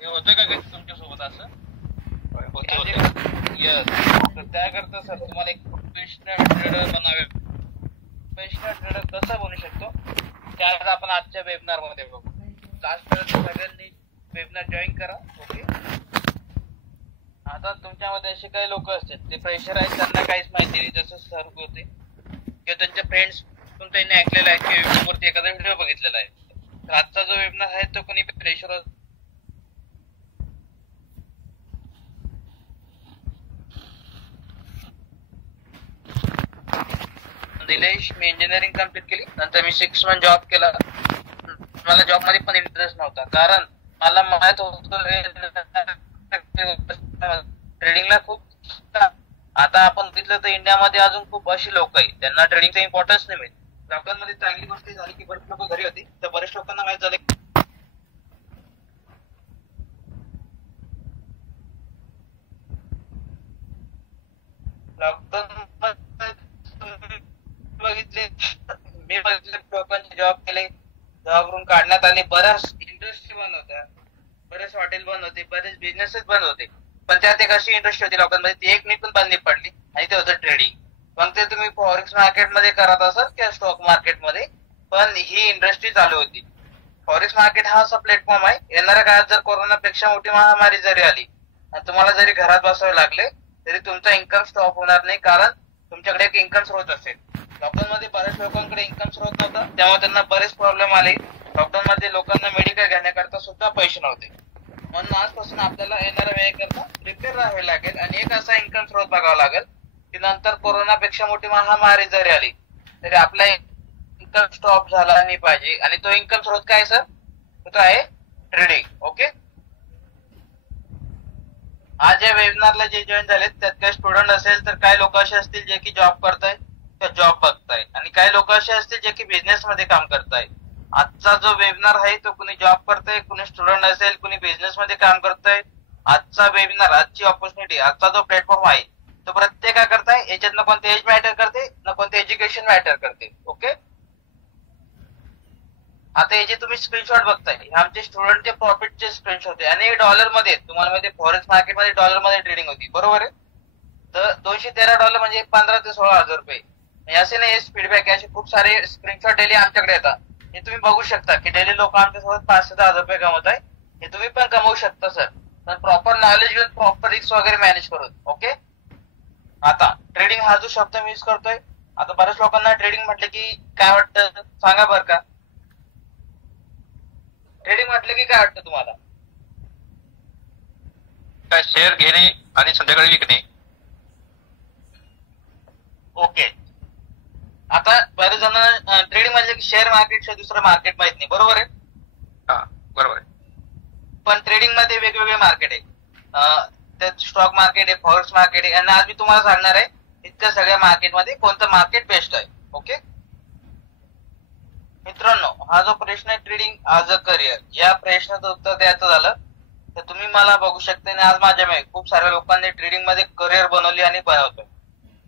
हे होतं का काही तुमच्यासोबत असं? यस. तर त्याकरता सर तुम्हाला एक प्रोफेशनल ट्रेडर बनावे. प्रोफेशनल ट्रेडर कसा बनू शकतो त्यात आपण आजच्या वेबिनार मध्ये बघू. लास्ट सगळ्यांनी वेबिनार जॉईन करा. ओके. आता तुमच्यामध्ये असे काही लोक असतात ते फ्रेशर आहेत, त्यांना काहीच माहिती नाही, जसं सर होते किंवा त्यांचे फ्रेंड्स पण त्यांनी ऐकलेलं आहे किंवा युट्यूब वरती एखादा व्हिडिओ बघितलेला आहे. तर आजचा जो वेबिनार आहे तो कोणी फ्रेशर निलेश, मी इंजिनिअरिंग कम्प्लीट केली, नंतर मी 6 मंथ जॉब केला. मला जॉब मध्ये पण इंटरेस्ट नव्हता, कारण मला माहित होतं ट्रेडिंगला खूप. आता आपण बघितलं तर इंडियामध्ये अजून खूप अशी लोक आहेत त्यांना ट्रेडिंगचा इम्पॉर्टन्स नाही मिळत. लॉकडाऊन चांगली गोष्ट झाली की बरेच लोक घरी होती, तर बरेच लोकांना माहित झालं लॉकडाऊन बघितले. मी बघितले लोकांचे जॉब केले, जॉबवरून काढण्यात आले, बऱ्याच इंडस्ट्री बंद होत्या, बरेच हॉटेल बंद होते, बरेच बिझनेसेस बंद होते. पण त्यात एक अशी इंडस्ट्री होती लोकांमध्ये ती एक पण बंद नाही पडली, आणि ते होतं ट्रेडिंग. मग ते तुम्ही फॉरेक्स मार्केटमध्ये करत असाल किंवा स्टॉक मार्केटमध्ये, पण ही इंडस्ट्री चालू होती. फॉरेक्स मार्केट हा असा प्लॅटफॉर्म आहे, येणाऱ्या काळात जर कोरोनापेक्षा मोठी महामारी जरी आली आणि तुम्हाला जरी घरात बसावे लागले तरी तुमचा इन्कम स्टॉप होणार नाही, कारण तुमच्याकडे एक इन्कम स्रोत असेल. लॉकडाऊन मध्ये बऱ्याच लोकांकडे इन्कम स्रोत नव्हता, तेव्हा त्यांना बरेच प्रॉब्लेम आले. लॉकडाऊन मध्ये लोकांना मेडिकल घेण्याकरता सुद्धा पैसे नव्हते. म्हणून आजपासून आपल्याला येणाऱ्या वेळेकरता प्रिपेअर राहावे लागेल आणि एक असा इन्कम स्रोत बघावा लागेल की नंतर कोरोनापेक्षा मोठी महामारी जरी आली तरी आपला इन्कम स्टॉप झाला नाही पाहिजे. आणि तो इन्कम स्रोत काय सर? तो आहे ट्रेडिंग. ओके. आज या वेबिनारला जे जॉईन झालेत त्यात काही स्टुडंट असेल तर काही लोक असे असतील जे की जॉब करताय किंवा जॉब बघताय, आणि काही लोक असे असतील जे की बिझनेस मध्ये काम करताय. आजचा जो वेबिनार आहे तो कुणी जॉब करताय, कुणी स्टुडंट असेल, कुणी बिझनेस मध्ये काम करताय. आजचा वेबिनार, आजची ऑपॉर्च्युनिटी, आजचा जो प्लॅटफॉर्म आहे तो प्रत्येका करताय. याच्यात ना कोणते एज मॅटर करते ना कोणते एज्युकेशन मॅटर करते. ओके. आता हे जे तुम्ही स्क्रीनशॉट बघताय हे आमचे स्टुडंटचे प्रॉफिटचे स्क्रीनशॉट आहे, आणि हे डॉलर मध्ये. तुम्हाला माहिती फॉरेक्स मार्केटमध्ये डॉलर मध्ये ट्रेडिंग होती, बरोबर आहे. तर $213 म्हणजे 15 ते 16 हजार रुपये. असे नाही फीडबॅक आहे, असे खूप सारे स्क्रीनशॉट डेली आमच्याकडे येतात. हे तुम्ही बघू शकता की डेली लोक आमच्यासोबत 5 ते 10 हजार रुपये कमवत आहे. हे तुम्ही पण कमवू शकता सर, पण प्रॉपर नॉलेज घेऊन, प्रॉपर रिस्क वगैरे मॅनेज करून. ओके. आता ट्रेडिंग हा जो शब्द मी यूज करतोय, आता बऱ्याच लोकांना ट्रेडिंग म्हटलं की काय वाटतं सांगा बरं का? ट्रेडिंग म्हटलं की काय वाटतं तुम्हाला? काय शेअर घेणे आणि संध्याकाळी विकणे. ओके. आता बरेच जण ट्रेडिंग म्हणजे की शेअर मार्केट दुसरं मार्केट माहित नाही, बरोबर आहे. हा बरोबर आहे. पण ट्रेडिंग मध्ये वेगवेगळे मार्केट आहे. त्यात स्टॉक मार्केट आहे, फॉरेक्स मार्केट आहे, आणि आज मी तुम्हाला सांगणार आहे इतक्या सगळ्या मार्केटमध्ये कोणतं मार्केट बेस्ट आहे. ओके मित्रांनो, हा जो प्रश्न आहे ट्रेडिंग ॲज अ करिअर, या प्रश्नाचं उत्तर द्यायचं झालं तर तुम्ही मला बघू शकता. आणि आज माझ्या खूप साऱ्या लोकांनी ट्रेडिंग मध्ये करिअर बनवली आणि बनवतोय.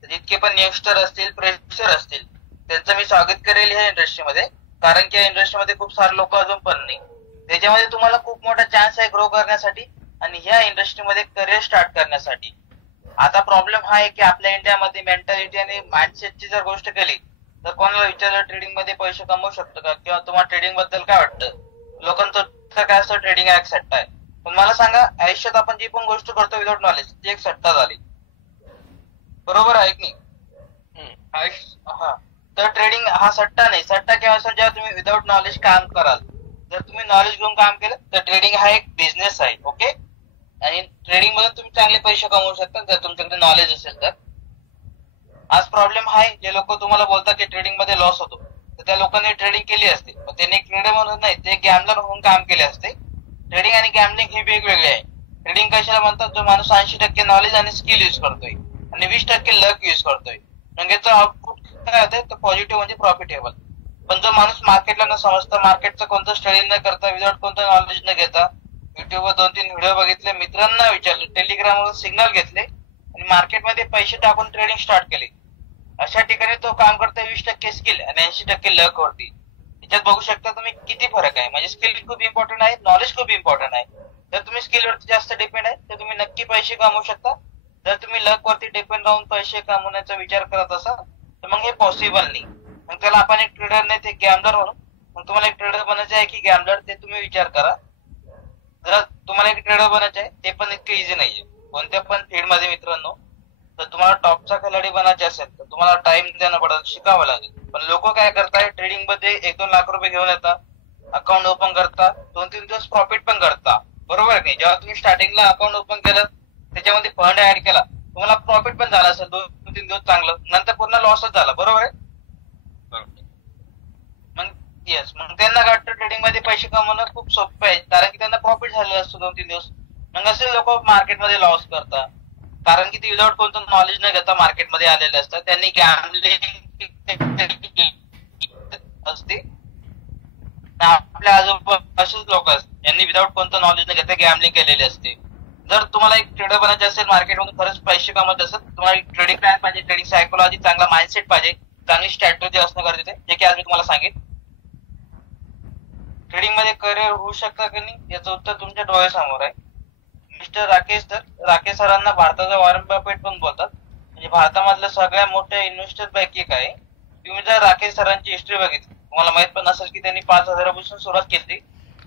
जितके पण यंगस्टर असतील, प्रेशर असतील, त्यांचं मी स्वागत करेल ह्या इंडस्ट्रीमध्ये, कारण की या इंडस्ट्रीमध्ये खूप सारे लोक अजून पण नाही. त्याच्यामध्ये तुम्हाला खूप मोठा चान्स आहे ग्रो करण्यासाठी आणि ह्या इंडस्ट्रीमध्ये करिअर स्टार्ट करण्यासाठी. आता प्रॉब्लेम हा आहे की आपल्या इंडियामध्ये मेंटॅलिटी आणि माइंडसेटची जर गोष्ट केली तर कोणाला विचारलं ट्रेडिंग मध्ये पैसे कमवू शकतो का, किंवा तुम्हाला ट्रेडिंग बद्दल काय वाटतं, लोकांचं काय असतं ट्रेडिंग हा एक सट्टा आहे. पण मला सांगा, आयुष्यात आपण जी पण गोष्ट करतो विदाउट नॉलेज ती एक सट्टा झाली, बरोबर आहे की नाही? हा. तर ट्रेडिंग हा सट्टा नाही. सट्टा केव्हा असेल जेव्हा तुम्ही विदाउट नॉलेज काम कराल. जर तुम्ही नॉलेज घेऊन काम केलं तर ट्रेडिंग हा एक बिझनेस आहे. ओके. आणि ट्रेडिंग मधून तुम्ही चांगले पैसे कमवू शकता जर तुमच्याकडे नॉलेज असेल तर. आज प्रॉब्लेम आहे, जे लोक तुम्हाला बोलतात की ट्रेडिंग मध्ये लॉस होतो, तर त्या लोकांनी ट्रेडिंग केली असते, पण त्यांनी ट्रेडर म्हणून नाही, ते गॅमलर म्हणून काम केले असते. ट्रेडिंग आणि गॅमलिंग हे वेगवेगळे आहे. ट्रेडिंग कशाला म्हणतात, जो माणूस 80% नॉलेज आणि स्किल युज करतोय आणि 20% लक युज करतोय, म्हणजे याचा आउटपुट काय होतंय तर पॉझिटिव्ह म्हणजे प्रॉफिटेबल. पण जो माणूस मार्केटला न समजता, मार्केटचं कोणतं स्टडी न करता, विदाउट कोणतं नॉलेज न घेता, युट्यूबवर 2-3 व्हिडिओ बघितले, मित्रांना विचारले, टेलिग्रामवर सिग्नल घेतले आणि मार्केटमध्ये पैसे टाकून ट्रेडिंग स्टार्ट केली, अशा ठिकाणी तो काम करतोय 20% स्किल आणि 80% लक वरती. त्याच्यात बघू शकता तुम्ही किती फरक आहे. म्हणजे स्किल खूप इम्पॉर्टंट आहे, नॉलेज खूप इम्पॉर्टंट आहे. जर तुम्ही स्किलवरती जास्त डिपेंड आहे तर तुम्ही नक्की पैसे कमवू शकता. जर तुम्ही लक वरती डिपेंड राहून पैसे कमवण्याचा विचार करत असाल तर मग हे पॉसिबल नाही. मग त्याला आपण एक ट्रेडर नाही ते गॅमलर म्हणू. मग तुम्हाला एक ट्रेडर बनायचं आहे की गॅमलर ते तुम्ही विचार करा. जर तुम्हाला एक ट्रेडर बनायचं आहे ते पण इतकं इझी नाहीये कोणत्या पण फील्ड मध्ये मित्रांनो. तर तुम्हाला टॉपचा खेळाडी बनायचे असेल तर तुम्हाला टाइम देणं पडत, शिकावं लागेल. पण लोक काय करताय, ट्रेडिंग मध्ये 1-2 लाख रुपये घेऊन येतात, अकाउंट ओपन करता, 2-3 दिवस प्रॉफिट पण करता, बरोबर नाही. जेव्हा तुम्ही स्टार्टिंगला अकाउंट ओपन केलं त्याच्यामध्ये फंड ऍड केला तुम्हाला प्रॉफिट पण झाला असेल 2-3 दिवस चांगलं, नंतर पूर्ण लॉसच झाला, बरोबर आहे. मग येस, मग त्यांना वाटतं ट्रेडिंग मध्ये पैसे कमवणं खूप सोपं आहे कारण की त्यांना प्रॉफिट झालेलं असतं 2-3 दिवस. मग असे लोक मार्केटमध्ये लॉस करतात कारण की ते विदाउट कोणतं नॉलेज न घेता मार्केटमध्ये आलेले असतात. त्यांनी गॅमलिंग असते. आपल्या आजूबाजू असेच लोक असतात यांनी विदाउट कोणतं नॉलेज न घेता गॅमलिंग केलेली असते. जर तुम्हाला एक ट्रेडर बनायचे असेल, मार्केटमधून खरंच पैसे कमवत असेल, तुम्हाला एक ट्रेडिंग प्लॅन पाहिजे, ट्रेडिंग सायकोलॉजी, चांगला माइंडसेट पाहिजे, चांगली स्ट्रॅटेजी असणं गरजेचं आहे, जे की आज मी तुम्हाला सांगेन. ट्रेडिंग मध्ये करिअर होऊ शकतं की नाही याचं उत्तर तुमच्या डोळ्यासमोर आहे. मिस्टर राकेश सरांना भारताचा वॉरन बफेट पण बोलतात. म्हणजे भारतामधल्या सगळ्या मोठ्या इन्व्हेस्टर पैकी एक आहे. तुम्ही जर राकेश सरांची हिस्ट्री बघितली तुम्हाला माहित पण असेल की त्यांनी 5,000पासून सुरुवात केली,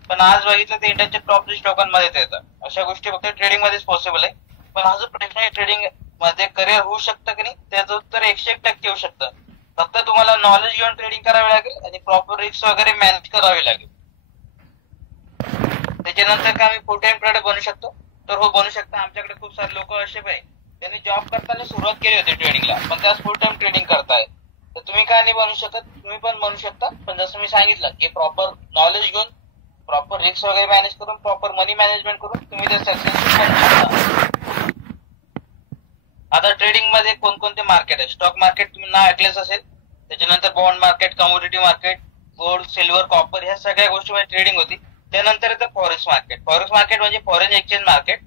पण आज बघितलं ते इंडियाच्या टॉप स्टॉकांमध्ये येतात. अशा गोष्टी फक्त ट्रेडिंग मध्येच पॉसिबल आहे. पण हा जो प्रश्न आहे ट्रेडिंग मध्ये करिअर होऊ शकतं की नाही त्याचं उत्तर 101% येऊ शकतं. फक्त तुम्हाला नॉलेज घेऊन ट्रेडिंग करावी लागेल आणि प्रॉपर रिस्क वगैरे मॅनेज करावी लागेल. त्याच्यानंतर का आम्ही फुल टाइम ट्रेडर बनू शकतो, तर हो बनू शकता. आमच्याकडे खूप सारे लोक असे आहे त्यांनी जॉब करताना सुरुवात केली होती ट्रेडिंगला, पण त्याच फुल टाइम ट्रेडिंग करताय. तर तुम्ही का नाही बनू शकत, तुम्ही पण बनू शकता. पण जसं मी सांगितलं की प्रॉपर नॉलेज घेऊन, प्रॉपर रिस्क वगैरे मॅनेज करून, प्रॉपर मनी मॅनेजमेंट करून तुम्ही ते सक्सेसफुल बनू शकता. आता ट्रेडिंग मध्ये कोणकोणते मार्केट आहे? स्टॉक मार्केट तुम्ही नाव ऐकलेच असेल. त्याच्यानंतर bond market, commodity market, gold, silver, copper ह्या सगळ्या गोष्टीमध्ये ट्रेडिंग होती. त्यानंतर येतं फॉरेक्स मार्केट. फॉरेक्स मार्केट म्हणजे foreign exchange market.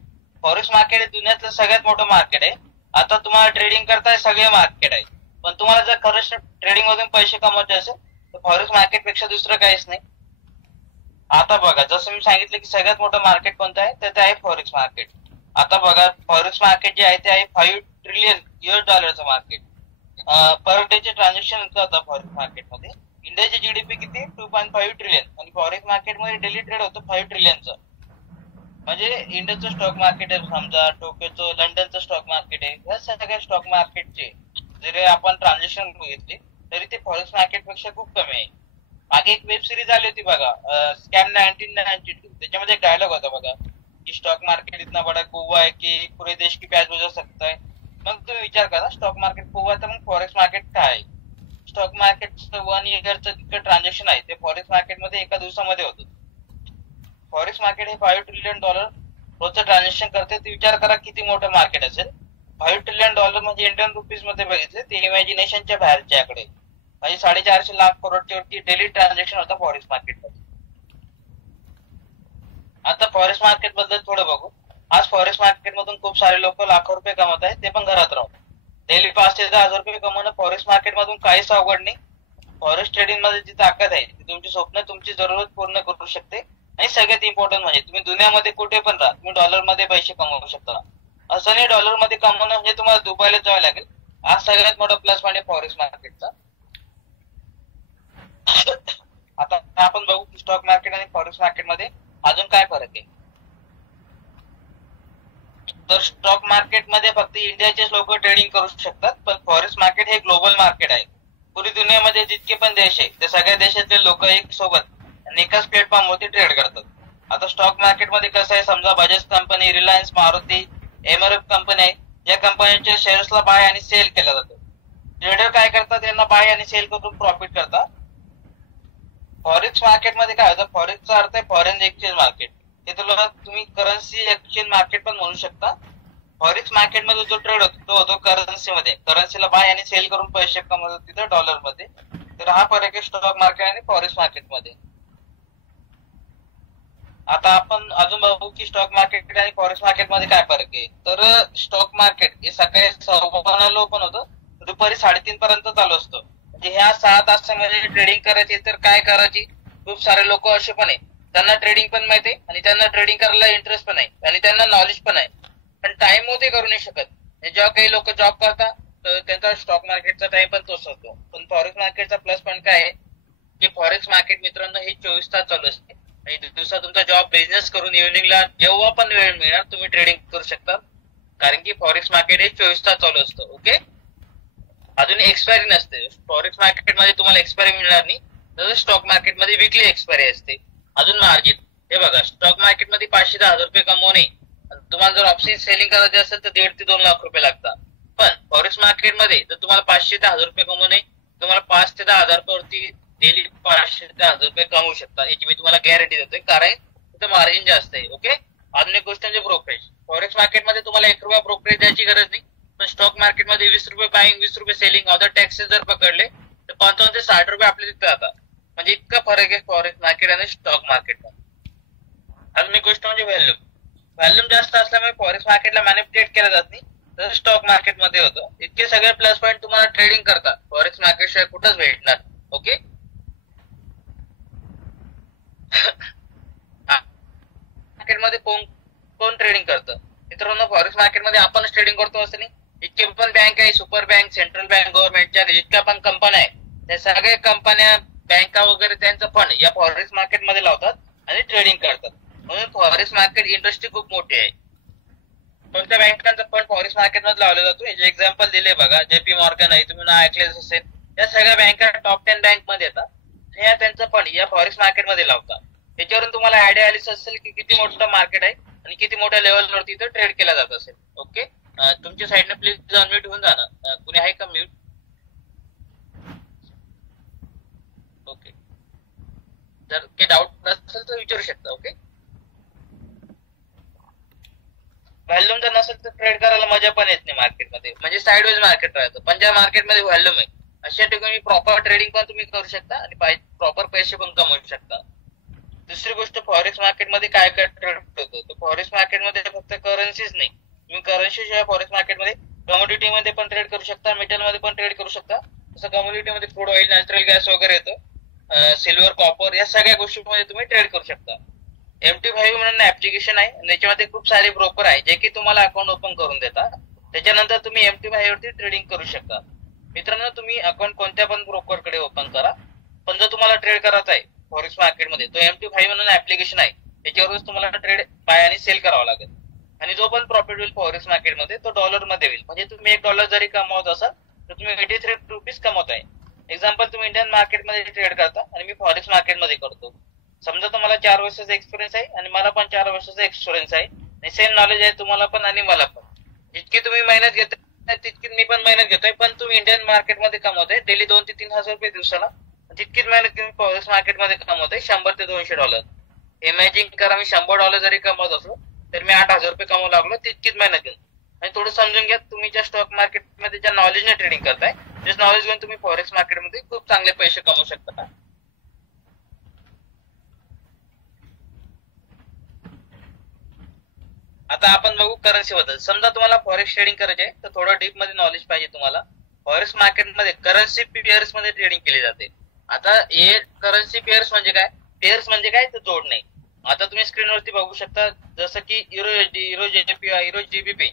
Forex market हे दुनियातलं सगळ्यात मोठं मार्केट आहे. आता तुम्हाला ट्रेडिंग करताय सगळे मार्केट आहे, पण तुम्हाला जर खरंच ट्रेडिंग मधून पैसे कमवायचे असेल तर फॉरेक्स मार्केट पेक्षा दुसरं काहीच नाही. आता बघा, जसं मी सांगितलं की सगळ्यात मोठं मार्केट कोणतं आहे तर ते आहे फॉरेक्स मार्केट. आता बघा, फॉरेक्स मार्केट जे आहे ते आहे $5 ट्रिलियन मार्केट. पर डेचे ट्रान्झॅक्शन होतं फॉरेक्स मार्केटमध्ये. इंडियाची जीडीपी किती? 2.5 ट्रिलियन आणि फॉरेक्स मार्केटमध्ये डेली ट्रेड होतं 5 ट्रिलियनचं. म्हणजे इंडियाचं स्टॉक मार्केट आहे, समजा टोक्योचं, लंडनचं स्टॉक मार्केट आहे, या सगळ्या स्टॉक मार्केटचे जरी आपण ट्रान्झॅक्शन बघितले तरी ते फॉरेक्स मार्केट पेक्षा खूप कमी आहे. मागे एक वेब सिरीज आली होती बघा, स्कॅम 1992. त्याच्यामध्ये एक डायलॉग होता बघा की स्टॉक मार्केट इतना बडा कुआ है की पुरे देश की प्याज बुझा सकता है. मग तुम्ही विचार करा, स्टॉक मार्केट कुआ तर मग फॉरेक्स मार्केट काय आहे? स्टॉक मार्केटचं 1 इयरचं जितकं ट्रान्झॅक्शन आहे ते फॉरेक्स मार्केटमध्ये एका दिवसामध्ये होतं. फॉरेक्स मार्केट हे $5 ट्रिलियन रोजचं ट्रान्झॅक्शन करते. ते विचार करा किती मोठं मार्केट असेल. $5 ट्रिलियन म्हणजे इंडियन रुपीज मध्ये बघितले ते इमॅजिनेशनच्या बाहेरच्या आकडे. म्हणजे 450 लाख करोडची डेली ट्रान्झॅक्शन होता फॉरेक्स मार्केटमध्ये. आता फॉरेक्स मार्केट बद्दल थोडं बघू. आज फॉरेक्स मार्केट मधून खूप सारे लोक लाखो रुपये कमवत आहेत, ते पण घरात राहून. डेली 5 ते 10,000 रुपये कमवणं फॉरेक्स मार्केट मधून काहीच अवघड नाही. फॉरेक्स ट्रेडिंग मध्ये जी ताकद आहे ती तुमची स्वप्न, तुमची जरूरत पूर्ण करू शकते. आणि सगळ्यात इम्पॉर्टंट म्हणजे तुम्ही दुनियामध्ये कुठे पण राहा, तुम्ही डॉलर मध्ये पैसे कमवू शकता. असं नाही डॉलर मध्ये कमवणं म्हणजे तुम्हाला दुबईला जावं लागेल. आज सगळ्यात मोठा प्लस पॉईंट आहे फॉरेक्स मार्केटचा. आता आपण बघू स्टॉक मार्केट आणि फॉरेक्स मार्केट मध्ये अजून काय फरक आहे. तर स्टॉक मार्केट मध्ये फक्त इंडियाचेच लोक ट्रेडिंग करू शकतात, पण फॉरेक्स मार्केट हे ग्लोबल मार्केट आहे. पुरी दुनियामध्ये जितके पण देश आहे त्या सगळ्या देशातले लोक एक सोबत आणि एकाच प्लॅटफॉर्मवरती ट्रेड करतात. आता स्टॉक मार्केटमध्ये कसं आहे, समजा Bajaj company, Reliance, Maruti, MRF company आहे, या कंपन्यांच्या शेअर्सला बाय आणि सेल केला जातो. ट्रेडर काय करतात, त्यांना बाय आणि सेल करून प्रॉफिट करतात. फॉरेक्स मार्केटमध्ये काय होतं, फॉरेक्सचा अर्थ आहे फॉरेन एक्सचेंज मार्केट. हे तुला तुम्ही करन्सी एक्सचेंज मार्केट पण म्हणू शकता. फॉरेक्स मार्केटमध्ये जो ट्रेड होतो तो होतो करन्सीमध्ये. करन्सीला बाय आणि सेल करून पैसे कमवतात तिथं डॉलरमध्ये. तर हा फरक आहे स्टॉक मार्केट आणि फॉरेक्स मार्केटमध्ये. आता आपण अजून बघू की स्टॉक मार्केट आणि फॉरेक्स मार्केटमध्ये काय फरक आहे. तर स्टॉक मार्केट हे सकाळी 6:15 पण होतं, दुपारी 3:30 पर्यंत चालू असतं. म्हणजे ह्या 6 तासामध्ये ट्रेडिंग करायची तर काय करायची. खूप सारे लोक असे पण आहे त्यांना ट्रेडिंग पण माहिती आहे आणि त्यांना ट्रेडिंग करायला इंटरेस्ट पण आहे आणि त्यांना नॉलेज पण आहे, पण टाइम ते करू नाही शकत. जेव्हा काही लोक जॉब करतात तर त्यांचा स्टॉक मार्केटचा टाइम पण तोच होतो. पण फॉरेक्स मार्केटचा प्लस पॉईंट काय आहे की फॉरेक्स मार्केट मित्रांनो हे 24 तास चालू असते आणि दिवसा तुमचा जॉब बिझनेस करून इव्हिनिंगला जेव्हा पण वेळ मिळणार तुम्ही ट्रेडिंग करू शकता, कारण की फॉरेक्स मार्केट हे 24 तास चालू असतं. ओके, अजून एक्सपायरी नसते. फॉरेक्स मार्केटमध्ये तुम्हाला एक्सपायरी मिळणार नाही, तसं स्टॉक मार्केटमध्ये विकली एक्सपायरी असते. अजून मार्जिन हे बघा, स्टॉक मार्केटमध्ये 500 ते 1000 रुपये कमवणे, तुम्हाला जर ऑप्शन सेलिंग करायचे असेल तर 1.5 ते 2 लाख रुपये लागतात. पण फॉरेक्स मार्केटमध्ये जर तुम्हाला 500 ते 1000 रुपये कमवणे, तुम्हाला 5 ते 10 हजार रुपयावरती डेली 500 ते 1000 रुपये कमवू शकता, याची मी तुम्हाला गॅरंटी देतोय, कारण तिथं मार्जिन जास्त आहे. ओके, अजून एक गोष्ट म्हणजे ब्रोकरेज. फॉरेक्स मार्केटमध्ये तुम्हाला 1 रुपया ब्रोकरेज द्यायची गरज नाही, पण स्टॉक मार्केटमध्ये 20 रुपये बाईंग 20 रुपये सेलिंग अदर टॅक्सेस जर पकडले तर 55 ते 60 रुपये आपल्या तिथे जातात. म्हणजे इतका फरक आहे फॉरेक्स मार्केट आणि स्टॉक मार्केटमध्ये. अजून एक गोष्ट म्हणजे व्हॉल्यूम जास्त असल्यामुळे फॉरेक्स मार्केटला मॅनिपुलेट केलं जात नाही, तर स्टॉक मार्केटमध्ये होतं. इतके सगळे प्लस पॉईंट तुम्हाला ट्रेडिंग करता फॉरेक्स मार्केट शिवाय कुठंच भेटणार. ओके, मार्केटमध्ये कोण ट्रेडिंग करतं मित्रांनो? फॉरेक्स मार्केटमध्ये आपणच ट्रेडिंग करतो असं नाही. इतके पण बँक आहे, सुपर बँक, सेंट्रल बँक, गव्हर्नमेंटच्या जितक्या पण कंपन्या आहेत त्या सगळ्या कंपन्या, बँका वगैरे त्यांचं फंड या फॉरेक्स मार्केटमध्ये लावतात आणि ट्रेडिंग करतात. म्हणून फॉरेक्स मार्केट इंडस्ट्री खूप मोठी आहे. कोणत्या बँकांचा फंड फॉरेक्स मार्केटमध्ये लावला जातो याचे एक्झाम्पल दिले बघा. जेपी मॉर्गन आहे, तुम्ही नाव ऐकलेच असेल. या सगळ्या बँका टॉप 10 बँक मध्ये येतात या त्यांचं फंड या फॉरेक्स मार्केटमध्ये लावतात. त्याच्यावरून तुम्हाला आयडिया आलीच असेल की किती मोठं मार्केट आहे आणि किती मोठ्या लेवलवरती इथं ट्रेड केला जात असेल. ओके, तुमच्या साईडने प्लीज अनम्यूट होऊन जा ना. कुणी आहे का म्यूट? ओके, जर काही डाऊट नसेल तर विचारू शकता. ओके, व्हॉल्यूम जर नसेल तर ट्रेड करायला मजा पण येत नाही मार्केटमध्ये, म्हणजे साइडवेज मार्केट राहतं. पण ज्या मार्केटमध्ये व्हॉल्यूम आहे अशा ठिकाणी प्रॉपर ट्रेडिंग पण तुम्ही करू शकता आणि प्रॉपर पैसे पण कमवू शकता. दुसरी गोष्ट, फॉरेक्स मार्केटमध्ये काय काय ट्रेड होतं तर फॉरेक्स मार्केटमध्ये फक्त करन्सीच नाही, तुम्ही करन्सी शिवाय फॉरेक्स मार्केटमध्ये कमोडिटी मध्ये पण ट्रेड करू शकता, मेटल मध्ये पण ट्रेड करू शकता. जसं कमोडिटी मध्ये क्रूड ऑइल, नॅचरल गॅस वगैरे येतं, सिल्वर, कॉपर या सगळ्या गोष्टींमध्ये तुम्ही ट्रेड करू शकता. MT5 म्हणून ऍप्लिकेशन आहे, त्याच्यामध्ये खूप सारे ब्रोकर आहे जे की तुम्हाला अकाउंट ओपन करून देतात. त्याच्यानंतर तुम्ही MT5 वरती ट्रेडिंग करू शकता. मित्रांनो, तुम्ही अकाउंट कोणत्या पण ब्रोकर कडे ओपन करा, पण जर तुम्हाला ट्रेड करायचा आहे फॉरेक्स मार्केटमध्ये तो MT5 म्हणून ऍप्लिकेशन आहे, त्याच्यावरच तुम्हाला ट्रेड बाय आणि सेल करावा लागेल. आणि जो पण प्रॉफिट होईल फॉरेक्स मार्केटमध्ये तो डॉलर मध्ये होईल. म्हणजे तुम्ही $1 जरी कमवत असाल तर तुम्ही 83 रुपीज कमवत आहे. एक्झाम्पल, तुम्ही इंडियन मार्केटमध्ये ट्रेड करता आणि मी फॉरेक्स मार्केटमध्ये करतो. समजा तुम्हाला 4 वर्षाचा एक्सपिरियन्स आहे आणि मला पण 4 वर्षाचा एक्सपिरियन्स आहे आणि सेम नॉलेज आहे तुम्हाला पण आणि मला पण. जितकी तुम्ही मेहनत घेताय तितकी मी पण मेहनत घेतोय, पण तुम्ही इंडियन मार्केटमध्ये कमवताय डेली 2 ते 3 हजार रुपये दिवसाला. तितकीच मेहनत घेऊन फॉरेक्स मार्केटमध्ये कमवतोय $100 ते $200. इमॅजिन करा, मी $100 जरी कमवत असलो तर मी 8,000 रुपये कमवू लागलो तितकीच मेहनत घेऊन. आणि थोडं समजून घ्या, तुम्ही ज्या स्टॉक मार्केटमध्ये ज्या नॉलेजने ट्रेडिंग करताय तेच नॉलेज घेऊन तुम्ही फॉरेक्स मार्केटमध्ये खूप चांगले पैसे कमवू शकता. आता आपण बघू करन्सी बद्दल. समजा तुम्हाला फॉरेक्स ट्रेडिंग करायचे आहे तर थोडं डीप मध्ये नॉलेज पाहिजे तुम्हाला. फॉरेक्स मार्केटमध्ये करन्सी पेअर्स मध्ये ट्रेडिंग केली जाते. आता हे करन्सी पेअर्स म्हणजे काय? पेअर्स म्हणजे काय तर जोडणे. आता तुम्ही स्क्रीनवरती बघू शकता, जसं की euro USD, euro JPY, euro GBP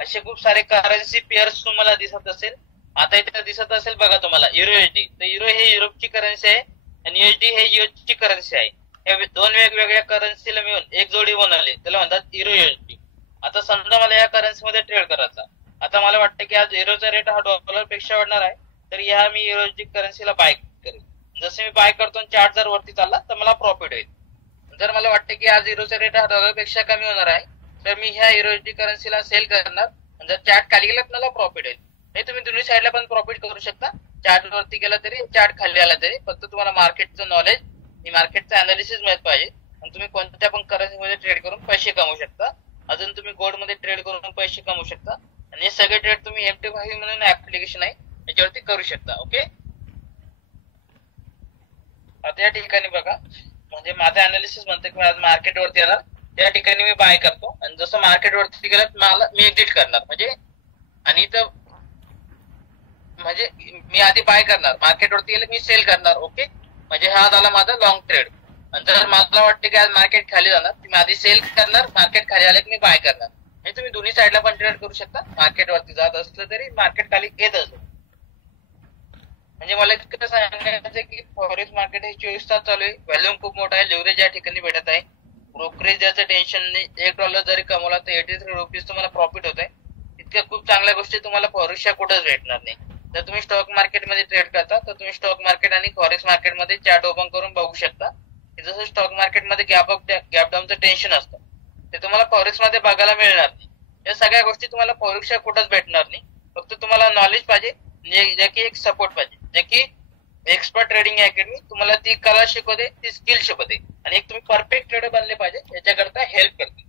असे खूप सारे करन्सी पेअर्स तुम्हाला दिसत असेल. आता इथे दिसत असेल बघा तुम्हाला युरो USD, तर युरो हे युरोपची करन्सी आहे आणि USD हे US ची करन्सी आहे. हे दोन वेगवेगळ्या करन्सीला मिळून एक जोडी बनवली, त्याला म्हणतात युरो USD. आता समजा मला या करन्सी मध्ये ट्रेड करायचा, आता मला वाटतं की आज युरोचा रेट हा डॉलर पेक्षा वाढणार आहे, तर या मी युरोची करन्सीला बाय करेल. जसे मी बाय करतो चार्ट जर वरती चालला तर मला प्रॉफिट होईल. जर मला वाटतं की आज युरोचा रेट हा डॉलर पेक्षा कमी होणार आहे तर मी ह्या युरोची करन्सीला सेल करणार. जर चार्ट खाली गेला तर मला प्रॉफिट होईल. हे तुम्ही दोन्ही साईडला पण प्रॉफिट करू शकता. चार्ट वरती गेला तरी चार्ट खाली आला तरी, फक्त तुम्हाला मार्केटचं नॉलेज आणि मार्केटचं अनालिसिस माहित पाहिजे आणि तुम्ही कोणत्या पण करन्सीमध्ये ट्रेड करून पैसे कमवू शकता. अजून तुम्ही गोल्ड मध्ये ट्रेड करून पैसे कमवू शकता आणि हे सगळे ट्रेड तुम्ही MT5 म्हणून ऍप्लिकेशन आहे त्याच्यावरती करू शकता. ओके, आता या ठिकाणी बघा, म्हणजे माझं अनालिसिस म्हणतं की आज मार्केट वरती येणार, त्या ठिकाणी मी बाय करतो आणि जसं मार्केट वरती गेलं मला मी एक्झिट करणार. म्हणजे आणि इथं म्हणजे मी आधी बाय करणार, मार्केट वरती गेलं मी सेल करणार. ओके, म्हणजे हा झाला माझा लॉंग ट्रेड. जर मला वाटतं की आज मार्केट खाली जाणार, मी आधी सेल करणार, मार्केट खाली आलं की मी बाय करणार. हे तुम्ही दोन्ही साईडला पण ट्रेड करू शकता. मार्केट वरती जात असलं तरी मार्केट खाली येत असलं. म्हणजे मला इतकं सांगायचं की फॉरेक्स मार्केट हे 24 तास चालू आहे. व्हॅल्यूम खूप मोठा आहे, लिव्हरेज या ठिकाणी भेटत आहे. ब्रोकरेज याचं टेन्शन नाही. $1 जरी कमवला तर 83 रुपीज तुम्हाला प्रॉफिट होत आहे. इतक्या खूप चांगल्या गोष्टी तुम्हाला फॉरेक्सच्या कुठंच भेटणार नाही. जर तुम्ही स्टॉक मार्केटमध्ये ट्रेड करता तर तुम्ही स्टॉक मार्केट आणि फॉरेक्स मार्केटमध्ये चार्ट ओपन करून बघू शकता. जसं स्टॉक मार्केटमध्ये गॅप डाऊनचं टेन्शन असतं ते तुम्हाला फॉरेक्स मध्ये बघायला मिळणार नाही. या सगळ्या गोष्टी तुम्हाला फॉरेक्सच्या कुठंच भेटणार नाही. फक्त तुम्हाला नॉलेज पाहिजे, जे की एक सपोर्ट पाहिजे, जे की एक्सपर्ट ट्रेडिंग अकॅडमी तुम्हाला ती कला शिकवते, ती स्किल शिकवते आणि एक तुम्ही परफेक्ट ट्रेडर बनले पाहिजे याच्याकरता हेल्प करते.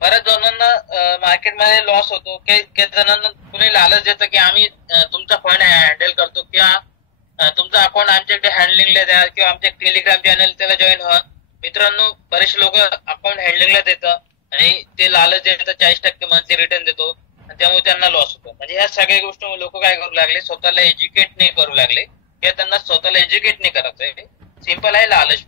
बऱ्याच जणांना मार्केटमध्ये लॉस होतो. काही जणांना कुणी लालच देतं की आम्ही तुमचा फंड हँडल करतो किंवा तुमचं अकाउंट आमच्याकडे हँडलिंगला द्या किंवा आमच्या टेलिग्राम चॅनल त्याला जॉईन व्हा. मित्रांनो, बरेचसे लोक अकाउंट हँडलिंगला देतात आणि ते लालच देतात 40% मंथली रिटर्न देतो आणि त्यामुळे त्यांना लॉस होतो. म्हणजे ह्या सगळ्या गोष्टी लोक काय करू लागले, स्वतःला एज्युकेट नाही करू लागले किंवा त्यांना स्वतःला एज्युकेट नाही करायचंय. सिंपल आहे, लालच.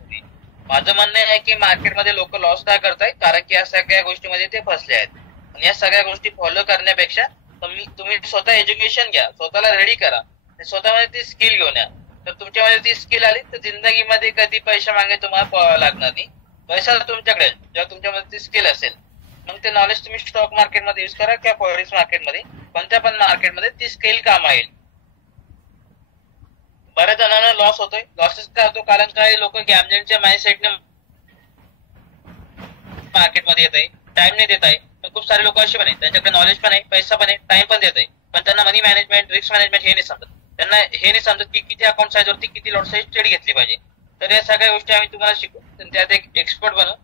माझं म्हणणं आहे की मार्केटमध्ये लोक लॉस काय करताय, कारण की या सगळ्या गोष्टीमध्ये ते फसले आहेत. आणि या सगळ्या गोष्टी फॉलो करण्यापेक्षा तुम्ही स्वतः एज्युकेशन घ्या, स्वतःला रेडी करा, स्वतःमध्ये ती स्किल घेऊन या. तर तुमच्यामध्ये ती स्किल आली तर जिंदगीमध्ये कधी पैसे मागे तुम्हाला पळावं लागणार नाही. पैसा तुमच्याकडे जेव्हा तुमच्यामध्ये ती स्किल असेल, मग ते नॉलेज तुम्ही स्टॉक मार्केटमध्ये युज करा किंवा फॉरेक्स मार्केटमध्ये, कोणत्या पण मार्केटमध्ये ती स्किल कामा येईल. बऱ्याच जणांना लॉस होतोय. लॉसेस काय होतो, कारण काही लोक गॅमलिंगच्या माइंडसेटने मार्केटमध्ये येत आहे, टाइम नाही देत आहे. पण खूप सारे लोक असे पण आहेत त्यांच्याकडे नॉलेज पण आहे, पैसा पण आहे, टाइम पण देत आहे, पण त्यांना मनी मॅनेजमेंट, रिस्क मॅनेजमेंट हे नाही समजत. त्यांना हे नाही समजत की किती अकाउंट साईज वरती किती लॉट साईज ट्रेड घेतली पाहिजे. तर या सगळ्या गोष्टी आम्ही तुम्हाला शिकू, त्यात एक एक्सपर्ट बनू.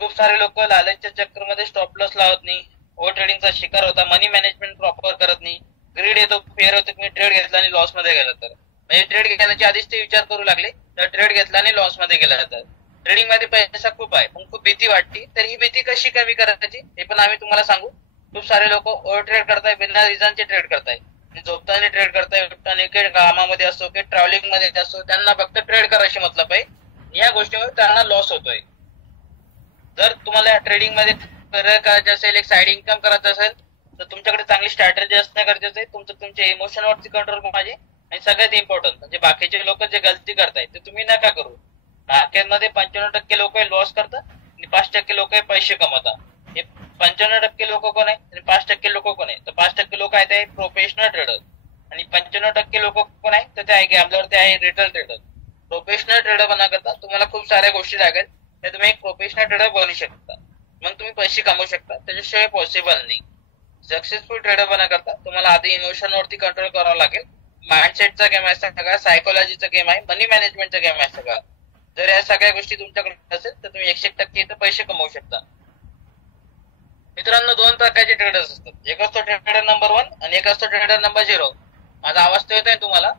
खूप सारे लोक लालचच्या चक्करमध्ये स्टॉप लॉस लावत नाही, ओव्हर ट्रेडिंगचा शिकार होता, मनी मॅनेजमेंट प्रॉपर करत नाही, ग्रीड येतो, फेअर होतो की मी ट्रेड घेतला आणि लॉस मध्ये गेला. तर म्हणजे ट्रेड घेण्याच्या आधीच ते विचार करू लागले तर ट्रेड घेतला आणि लॉस मध्ये गेला. तर ट्रेडिंग मध्ये पैसा खूप आहे पण खूप भीती वाटते. तर ही भीती कशी कमी करायची हे पण आम्ही तुम्हाला सांगू. खूप सारे लोक ओव्हर ट्रेड करताय, बिना रिझनचे ट्रेड करताय, झोपताना ट्रेड करताय, उठताना की कामामध्ये असो की ट्रॅव्हलिंग मध्ये असो, त्यांना फक्त ट्रेड करायची मतलब आहे. या गोष्टीमुळे त्यांना लॉस होतोय. जर तुम्हाला ट्रेडिंग मध्ये करिअर करायचं असेल, एक साइड इन्कम करायचं असेल, तर तुमच्याकडे चांगली स्ट्रॅटेजी असणं गरजेचं आहे. तुमच्या इमोशनवरती कंट्रोल पाहिजे आणि सगळ्यात इम्पॉर्टंट म्हणजे बाकीचे लोक जे गलती करतायत ते तुम्ही नका करू. मार्केटमध्ये 95% लोक लॉस करतात आणि 5% लोक पैसे कमवतात. हे 95% लोक कोण आहे आणि 5% लोक कोण आहे? तर 5% लोक आहेत ते प्रोफेशनल ट्रेडर आणि 95% लोक कोण आहे तर ते आहे गॅम्बलर, ते आहे रिटेल ट्रेडर. प्रोफेशनल ट्रेडर बनण्याकरता तुम्हाला खूप साऱ्या गोष्टी लागेल, तर तुम्ही एक प्रोफेशनल ट्रेडर बनू शकता, मग तुम्ही पैसे कमवू शकता. त्याच्याशिवाय पॉसिबल नाही. सक्सेसफुल ट्रेडर बनण्याकरता तुम्हाला आधी इमोशनवरती कंट्रोल करावं लागेल. माइंडसेटचा गेम आहे सगळा, सायकोलॉजीचा गेम आहे, मनी मॅनेजमेंटचा गेम आहे सगळा. जर या सगळ्या गोष्टी तुमच्याकडे असेल तर तुम्ही 100% इथं पैसे कमवू शकता. मित्रांनो, 2 प्रकारचे ट्रेडर्स असतात. एक असतो ट्रेडर नंबर 1 आणि एक असतो ट्रेडर नंबर 0. माझा आवाज तो येतोय तुम्हाला?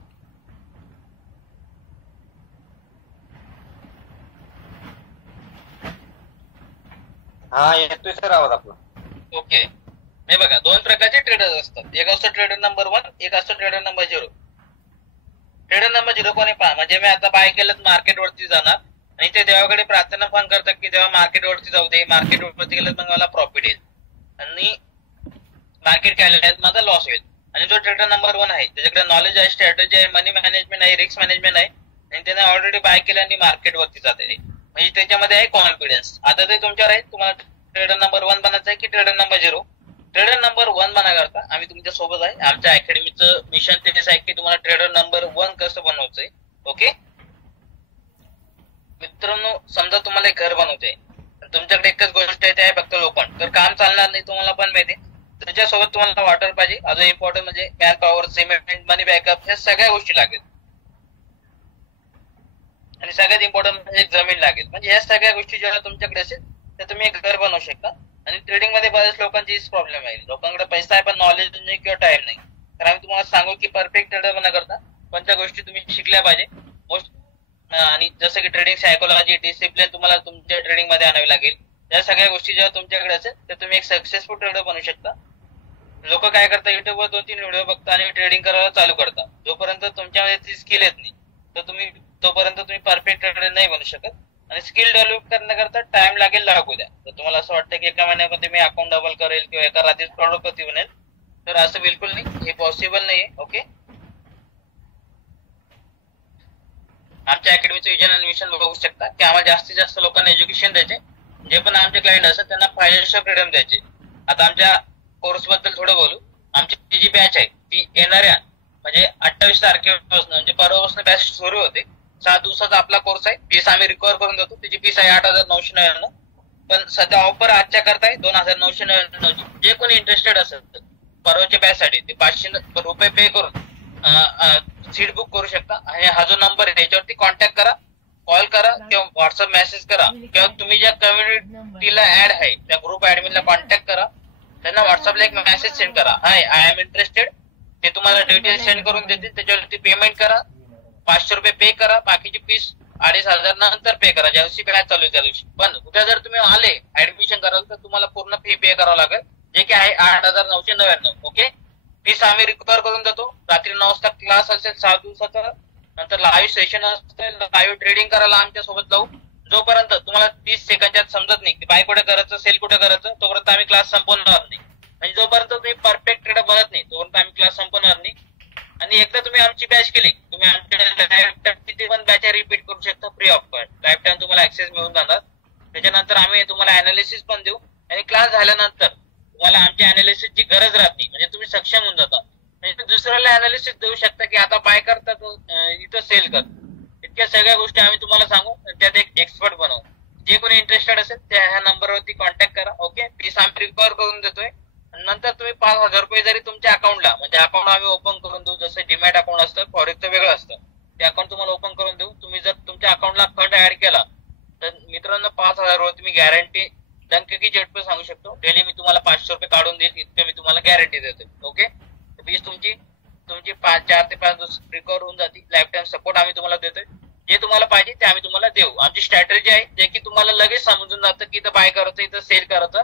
हा, येतोय सर आवाज आपला. ओके. हे बघा, 2 प्रकारचे ट्रेडर्स असतात. एक असतो ट्रेडर नंबर 1, एक असतो ट्रेडर नंबर 0. ट्रेडर नंबर 0 कोणी पहा, म्हणजे मी आता बाय केलं मार्केट वरती जाणार आणि ते देवाकडे प्रार्थना पण करतात की देवा मार्केट वरती जाऊ दे, मार्केट वरती गेलं मग मला प्रॉफिट येईल आणि मार्केट काय माझा लॉस होईल. आणि जो ट्रेडर नंबर 1 आहे त्याच्याकडे नॉलेज आहे, स्ट्रॅटेजी आहे, मनी मॅनेजमेंट आहे, रिस्क मॅनेजमेंट आहे आणि त्याने ऑलरेडी बाय केलं आणि मार्केट वरती जाते, म्हणजे त्याच्यामध्ये आहे कॉन्फिडन्स. आता ते तुमच्यावर आहे, तुम्हाला ट्रेडर नंबर 1 बनायचं आहे की ट्रेडर नंबर 0. ट्रेडर नंबर 1 बनण्याकरता आम्ही तुमच्या सोबत आहे. आमच्या अकॅडमीचं मिशन तेच आहे की तुम्हाला ट्रेडर नंबर 1 कसं बनवायचंय. ओके मित्रांनो, समजा तुम्हाला एक घर बनवते, तुमच्याकडे एकच गोष्ट आहे, ते आहे फक्त लोखंड. तर काम चालणार नाही, तुम्हाला पण माहिती. त्याच्यासोबत तुम्हाला वॉटर पाहिजे, अजून इम्पॉर्टंट म्हणजे मॅन पॉवर, सिमेंट, मनी बॅकअप, ह्या सगळ्या गोष्टी लागेल आणि सगळ्यात इम्पॉर्टंट म्हणजे जमीन लागेल. म्हणजे या सगळ्या गोष्टी जेव्हा तुमच्याकडे असेल तर तुम्ही एक घर बनवू शकता. आणि ट्रेडिंग मध्ये बऱ्याच लोकांचीच प्रॉब्लेम आहे, लोकांकडे पैसा आहे पण नॉलेज नाही किंवा टाइम नाही. तर आम्ही तुम्हाला सांगू की परफेक्ट ट्रेडर बनण्याकरता कोणत्या गोष्टी तुम्ही शिकल्या पाहिजे मोस्ट, आणि जसं की ट्रेडिंग सायकोलॉजी, डिसिप्लिन तुम्हाला तुमच्या ट्रेडिंग मध्ये आणावी लागेल. या सगळ्या गोष्टी जेव्हा तुमच्याकडे असेल तर तुम्ही एक सक्सेसफुल ट्रेडर बनू शकता. लोक काय करतात, युट्यूबवर 2-3 व्हिडिओ बघतात आणि ट्रेडिंग करायला चालू करतात. जोपर्यंत तुमच्यामध्ये ती स्किल येत नाही तर तोपर्यंत तुम्ही परफेक्ट ट्रेडर नाही बनू शकत. आणि स्किल डेव्हलप करण्याकरता टाइम लागेल लागू द्या. तर तुम्हाला असं वाटतं की एका महिन्यामध्ये मी अकाउंट डबल करेल किंवा एका रात्रीत करोडपती बनेल, तर असं बिलकुल नाही, हे पॉसिबल नाहीये. ओके, आमच्या अकॅडमीचं विजन आणि मिशन बघू शकता की आम्हाला जास्तीत जास्त लोकांना एज्युकेशन द्यायचे, जे पण आमचे क्लायंट असतात त्यांना फायनान्शियल फ्रीडम द्यायचे. आता आमच्या कोर्स बद्दल थोडं बोलू. आमची जी बॅच आहे ती येणाऱ्या म्हणजे 28 तारखेपासून म्हणजे परवापासून बॅच सुरू होते. 7 दिवसाचा आपला कोर्स आहे. फीस आम्ही रिकव्हर करून देतो. त्याची फीस आहे 8,999. पण सध्या ऑफर आजच्या करताय 2,999. जे कोणी इंटरेस्टेड असेल परवाच्या बॅच साठी ते 500 रुपये पे करून सीट बुक करू शकता. आणि हा जो नंबर आहे त्याच्यावरती कॉन्टॅक्ट करा, कॉल करा किंवा व्हॉट्सअप मेसेज करा किंवा तुम्ही ज्या कम्युनिटीला ऍड आहे त्या ग्रुप ऍडमिनला कॉन्टॅक्ट करा, त्यांना व्हॉट्सअपला एक मेसेज सेंड करा, हाय आय एम इंटरेस्टेड. ते तुम्हाला डिटेल्स सेंड करून देतील. त्याच्यावरती पेमेंट करा, 500 रुपये पे करा, बाकीची फीस 2,500 नंतर पे करा ज्या दिवशी बॅच चालू आहे त्या दिवशी. पण उद्या जर तुम्ही आले ऍडमिशन कराल तर तुम्हाला पूर्ण फी पे करावं लागेल, जे की आहे 8,999. ओके, फीस आम्ही रिकव्हर करून देतो. रात्री 9 वाजता क्लास असेल 7 दिवसाचा, नंतर लाईव्ह सेशन असेल, लाईव्ह ट्रेडिंग करायला आमच्या सोबत जाऊ. जोपर्यंत तुम्हाला 30 सेकंदात समजत नाही की बाय कुठे करायचं सेल कुठे करायचं, तोपर्यंत आम्ही क्लास संपवणार नाही. म्हणजे जोपर्यंत तुम्ही परफेक्ट ट्रेडर बनत नाही तोपर्यंत आम्ही क्लास संपवणार नाही. आणि एकदा तुम्ही आमची बॅच केली, तुम्ही आमच्या किती पण बॅच रिपीट करू शकता free of cost. Life time तुम्हाला ऍक्सेस मिळून जाणार. त्याच्यानंतर आम्ही तुम्हाला अनालिसिस पण देऊ. आणि क्लास झाल्यानंतर तुम्हाला आमच्या अनालिसिसची गरज राहत नाही, म्हणजे तुम्ही सक्षम होऊन जाता. म्हणजे दुसऱ्याला अनालिसिस देऊ शकता की आता बाय करता इथं सेल कर. इतक्या सगळ्या गोष्टी आम्ही तुम्हाला सांगू, त्यात एक एक्सपर्ट बनवू. जे कोणी इंटरेस्टेड असेल त्या ह्या नंबरवरती कॉन्टॅक्ट करा. ओके, फीस आम्ही रिकव्हर करून देतोय. नंतर तुम्ही 5,000 रुपये जरी तुमच्या अकाउंटला म्हणजे अकाउंट आम्ही ओपन करून देऊ, जसं डीमॅट अकाउंट असतं, फॉरेक्सचं वेगळं असतं, ते अकाउंट तुम्हाला ओपन करून देऊ. तुम्ही जर तुमच्या अकाउंटला फंड ऍड केला तर मित्रांनो 5,000 वर तुम्ही गॅरंटी डंक की जेट पे सांगू शकतो, डेली मी तुम्हाला 500 रुपये काढून देईल, इतकं मी तुम्हाला गॅरंटी देतोय. ओके, फीस तुमची 4 ते 5 दिवस रिकव्हर होऊन जाते. लाईफ टाइम सपोर्ट आम्ही तुम्हाला देतोय. जे तुम्हाला पाहिजे ते आम्ही तुम्हाला देऊ. आमची स्ट्रॅटेजी आहे जे की तुम्हाला लगेच समजून जातं की इथं बाय करायचं, इथं सेल करायचं,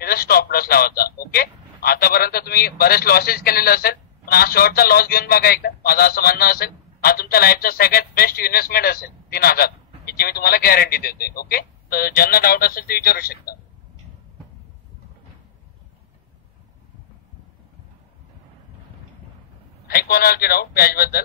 इथं स्टॉप लॉस लावायचा. ओके, आतापर्यंत तुम्ही बरेच लॉसेस केलेले असेल, पण हा शेवटचा लॉस घेऊन बघा एकदा. माझं असं म्हणणं असेल हा तुमच्या लाईफचा सगळ्यात बेस्ट इन्व्हेस्टमेंट असेल. 3,000 याची मी तुम्हाला गॅरंटी देतोय. ओके, तर ज्यांना डाऊट असेल ते विचारू शकता. आहे कोणाला की डाऊट बॅच बद्दल?